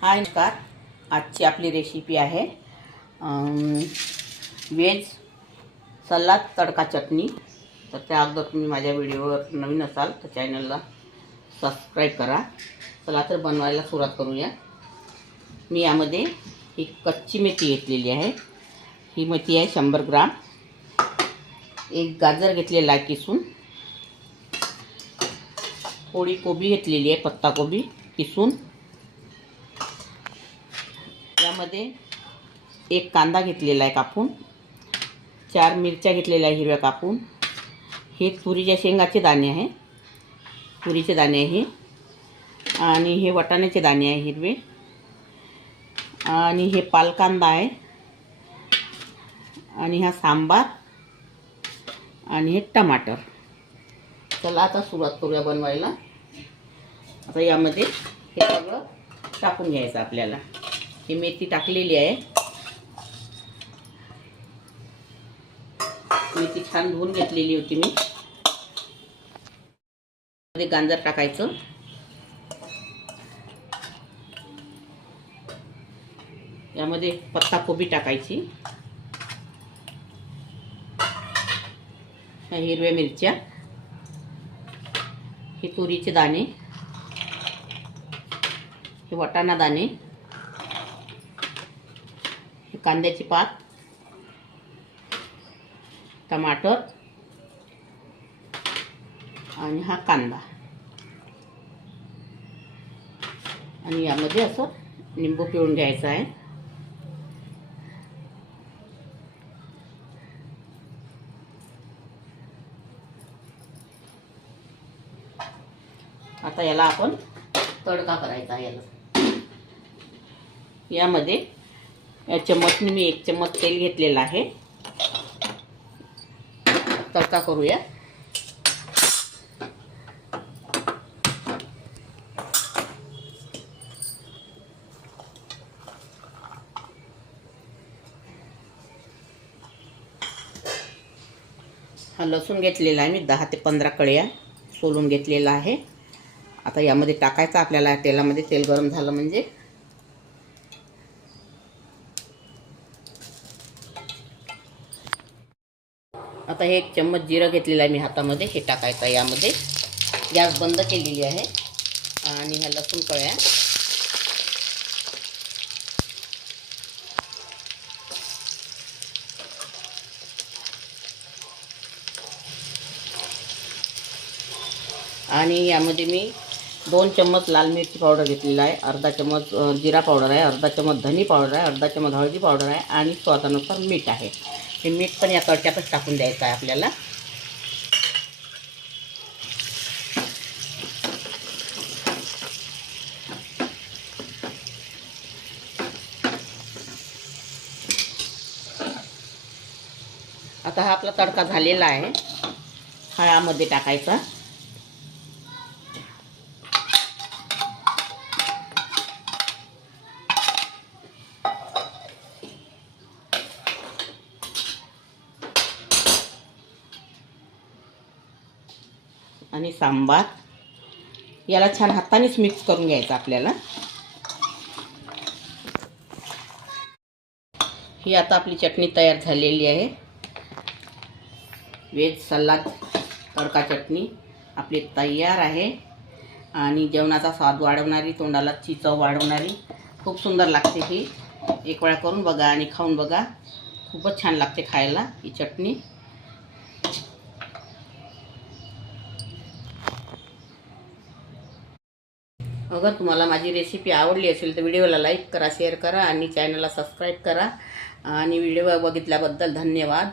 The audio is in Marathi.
हाय नमस्कार. आजची आपली रेसिपी आहे व्हेज सलाद तडका चटणी. तर त्या अगोदर तुम्ही माझ्या व्हिडिओवर नवीन असाल तर चॅनलला सबस्क्राईब करा. चला तर बनवायला सुरुवात करूया. मी यामध्ये ही कच्ची मेथी घेतलेली आहे. ही मेथी आहे 100 ग्राम. एक गाजर घेतलेला आहे किसून. थोडी कोबी घेतलेली आहे, पत्ता कोबी किसून. यामध्ये एक कांदा घेतलेला आहे कापून. 4 मिरच्या घेतलेल्या आहे हिरव्या कापून. हे तुरीच्या शेंगाचे दाणे आहे, तुरीचे दाणे आहे. आणि हे वाटाण्याचे दाणे आहे हिरवे. आणि हे पालकांदा आहे. आणि हा सांबार आणि हे टमाटर. चला आता सुरुवात करूया बनवायला. आता यामध्ये हे सगळं टाकून घ्यायचं आपल्याला. ही मेथी टाकलेली आहे. मेथी छान धुवून घेतलेली होती मी. मध्ये गाजर टाकायचं. यामध्ये पत्ता कोबी टाकायची. हिरव्या मिरच्या, हे तुरीचे दाणे, हे वाटाणा दाणे, हे कांद्याची पात, टमाटर आणि हा कांदा. आणि यामध्ये असं लिंबू पिळून घ्यायचं आहे. आता याला आपण तडका करायचा आहे. यामध्ये या चम्मचने मी 1 चम्मच तेल घेतलेला आहे. तडका करूया. हा लसूण घेतलेला आहे मी 10 ते 15 कळ्या सोलून घेतलेला आहे. आता यामध्ये टाकायचं आपल्याला. तेलामध्ये तेल गरम झालं म्हणजे आता हे 1 चम्मच जिरं घेतलेलं आहे मी हातामध्ये. हे टाकायचं आहे यामध्ये. गॅस बंद केलेली आहे. आणि ह्या लसूण कळ्या आणि यामध्ये मी 2 चम्मच लाल मिरची पावडर घेतलेला आहे. अर्धा चम्मच जिरा पावडर आहे. अर्धा चम्मच धनी पावडर आहे. अर्धा चम्मच हळदी पावडर आहे. आणि स्वादानुसार मीठ आहे. हे मीठ पण या तडक्यातच टाकून द्यायचं आहे आपल्याला. आता हा आपला तडका झालेला आहे. हा यामध्ये टाकायचा. आणि सांबार याला छान हातानेच मिक्स करून घ्यायचं आपल्याला. ही आता आपली चटणी तयार झालेली आहे. व्हेज सलाद तडका चटणी आपली तयार आहे. आणि जेवणाचा स्वाद वाढवणारी, तोंडाला चव वाढवणारी, खूप सुंदर लागते ही. एक वेळा करून बघा आणि खाऊन बघा. खूपच छान लागते खायला ही चटणी. अगर तुम्हाला माझी रेसिपी आवडली असेल तर व्हिडिओला लाईक करा, शेअर करा आणि चॅनलला सबस्क्राईब करा. आणि व्हिडिओ बघितल्याबद्दल धन्यवाद.